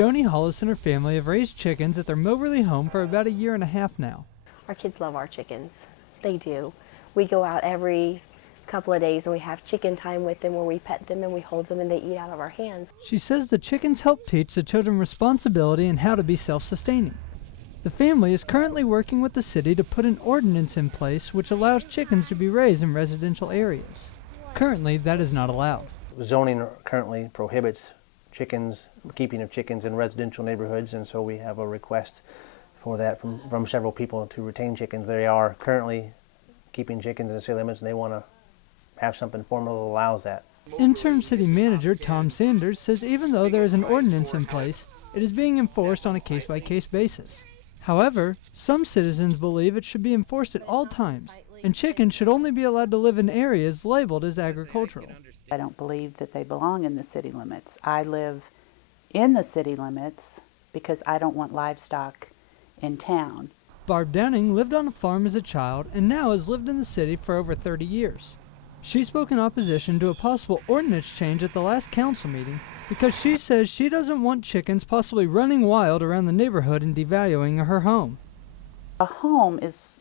Joni Hollis and her family have raised chickens at their Moberly home for about a year and a half now. Our kids love our chickens. They do. We go out every couple of days and we have chicken time with them where we pet them and we hold them and they eat out of our hands. She says the chickens help teach the children responsibility and how to be self-sustaining. The family is currently working with the city to put an ordinance in place which allows chickens to be raised in residential areas. Currently, that is not allowed. Zoning currently prohibits keeping of chickens in residential neighborhoods, and so we have a request for that from several people to retain chickens. They are currently keeping chickens in city limits, and they want to have something formal that allows that. Interim City Manager Tom Sanders says even though there is an ordinance in place, it is being enforced on a case-by-case basis. However, some citizens believe it should be enforced at all times, and chickens should only be allowed to live in areas labeled as agricultural. I don't believe that they belong in the city limits. I live in the city limits because I don't want livestock in town. Barb Downing lived on a farm as a child and now has lived in the city for over 30 years. She spoke in opposition to a possible ordinance change at the last council meeting because she says she doesn't want chickens possibly running wild around the neighborhood and devaluing her home. A home is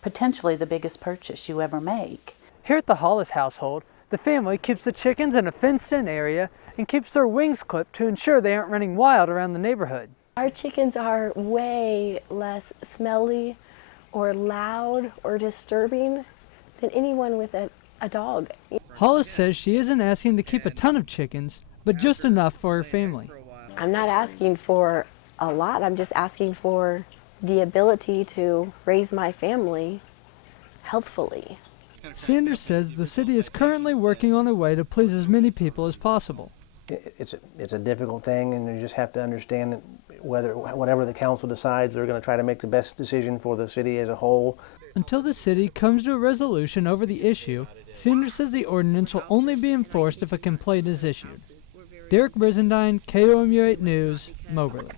potentially the biggest purchase you ever make. Here at the Hollis household, the family keeps the chickens in a fenced-in area and keeps their wings clipped to ensure they aren't running wild around the neighborhood. Our chickens are way less smelly or loud or disturbing than anyone with a dog. Hollis says she isn't asking to keep a ton of chickens, but just enough for her family. I'm not asking for a lot, I'm just asking for the ability to raise my family healthfully. Sanders says the city is currently working on a way to please as many people as possible. It's a difficult thing, and you just have to understand that whatever the council decides, they're going to try to make the best decision for the city as a whole. Until the city comes to a resolution over the issue, Sanders says the ordinance will only be enforced if a complaint is issued. Derek Brizendine, KOMU 8 News, Moberly.